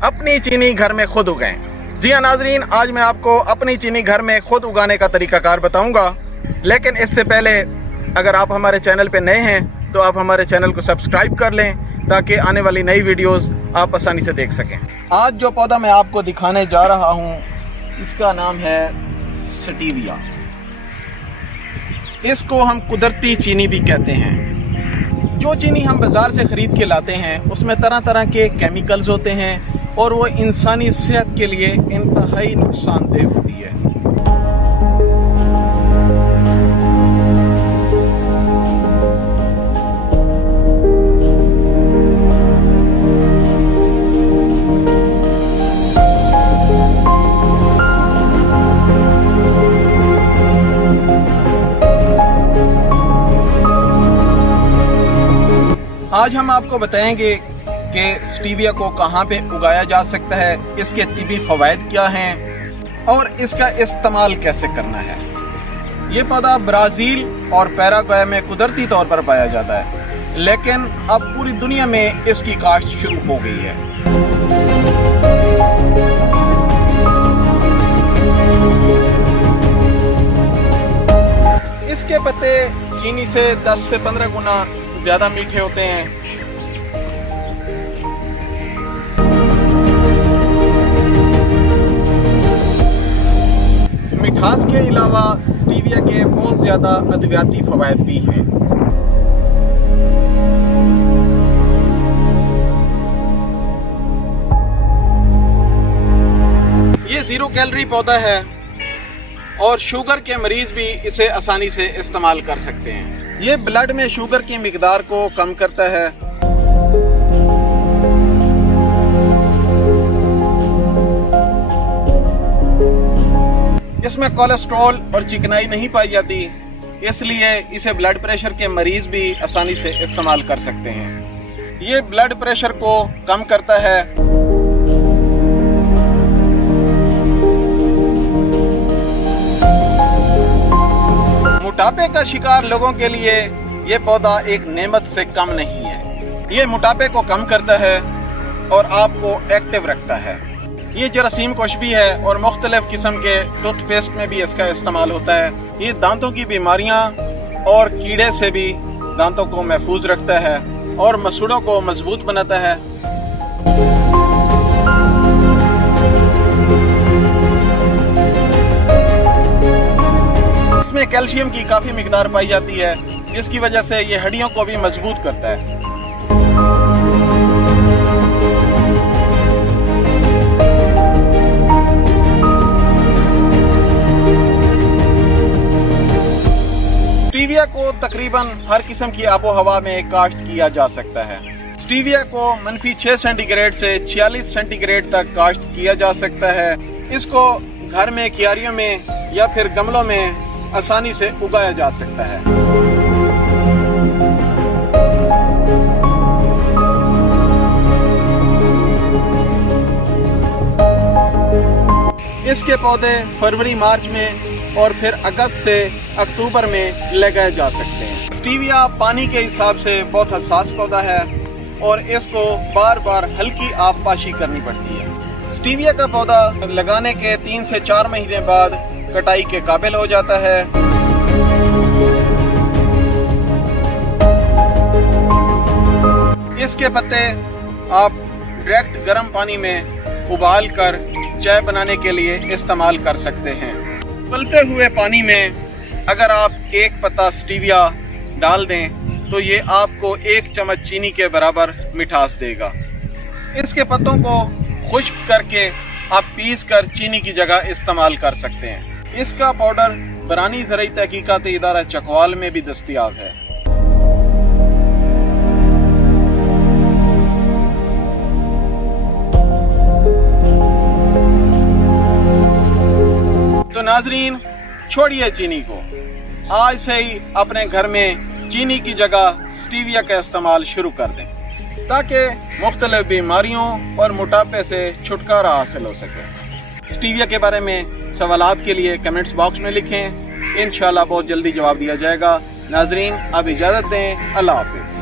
अपनी चीनी घर में खुद उगाएं। जी हाँ नाजरीन, आज मैं आपको अपनी चीनी घर में खुद उगाने का तरीकाकार बताऊंगा। लेकिन इससे पहले अगर आप हमारे चैनल पे नए हैं तो आप हमारे चैनल को सब्सक्राइब कर लें ताकि आने वाली नई वीडियोस आप आसानी से देख सकें। आज जो पौधा मैं आपको दिखाने जा रहा हूँ इसका नाम है स्टीविया। इसको हम कुदरती चीनी भी कहते हैं। जो चीनी हम बाज़ार से ख़रीद के लाते हैं उसमें तरह तरह के केमिकल्स होते हैं और वो इंसानी सेहत के लिए इंतहाई नुकसानदेह होती है। आज हम आपको बताएंगे कि स्टीविया को कहाँ पे उगाया जा सकता है, इसके तिबी फ़वाइद क्या हैं और इसका इस्तेमाल कैसे करना है। ये पौधा ब्राज़ील और पैराग्वे में कुदरती तौर पर पाया जाता है, लेकिन अब पूरी दुनिया में इसकी काश्त शुरू हो गई है। इसके पत्ते चीनी से 10 से 15 गुना ज्यादा मीठे होते हैं। मिठास के अलावा स्टीविया के बहुत ज्यादा अद्वियाती फवायद भी हैं। ये 0 कैलोरी पौधा है और शुगर के मरीज भी इसे आसानी से इस्तेमाल कर सकते हैं। ये ब्लड में शुगर की मिकदार को कम करता है। इसमें कोलेस्ट्रॉल और चिकनाई नहीं पाई जाती, इसलिए इसे ब्लड प्रेशर के मरीज भी आसानी से इस्तेमाल कर सकते हैं। ये ब्लड प्रेशर को कम करता है। मोटापे का शिकार लोगों के लिए ये पौधा एक नेमत से कम नहीं है। ये मोटापे को कम करता है और आपको एक्टिव रखता है। ये जरासीम कुश भी है और मुख्तलिफ किस्म के टूथपेस्ट में भी इसका इस्तेमाल होता है। ये दांतों की बीमारियां और कीड़े से भी दांतों को महफूज रखता है और मसूड़ों को मजबूत बनाता है। इसमें कैल्शियम की काफी मिकदार पाई जाती है, जिसकी वजह से ये हड्डियों को भी मजबूत करता है। स्टीविया को तकरीबन हर किस्म की आबो हवा में काश्त किया जा सकता है। स्टीविया को -6 सेंटीग्रेड से 46 सेंटीग्रेड तक काश्त किया जा सकता है। इसको घर में क्यारियों में या फिर गमलों में आसानी से उगाया जा सकता है। इसके पौधे फरवरी मार्च में और फिर अगस्त से अक्टूबर में लगाए जा सकते हैं। स्टीविया पानी के हिसाब से बहुत हसास पौधा है और इसको बार बार हल्की आबपाशी करनी पड़ती है। स्टीविया का पौधा लगाने के 3 से 4 महीने बाद कटाई के काबिल हो जाता है। इसके पत्ते आप डायरेक्ट गर्म पानी में उबाल कर चाय बनाने के लिए इस्तेमाल कर सकते हैं। उबलते हुए पानी में अगर आप 1 पत्ता स्टीविया डाल दें तो ये आपको 1 चम्मच चीनी के बराबर मिठास देगा। इसके पत्तों को खुश्क करके आप पीस कर चीनी की जगह इस्तेमाल कर सकते हैं। इसका पाउडर बरानी ज़राई तहकीकात इदारा चकवाल में भी दस्तयाब है। तो नाजरीन, छोड़िए चीनी को, आज से ही अपने घर में चीनी की जगह स्टीविया का इस्तेमाल शुरू कर दें ताकि मुख्तलिफ बीमारियों और मोटापे से छुटकारा हासिल हो सके। स्टीविया के बारे में सवालात के लिए कमेंट्स बॉक्स में लिखें, इंशाल्लाह बहुत जल्दी जवाब दिया जाएगा। नाजरीन, अब इजाज़त दें। अल्लाह हाफिज़।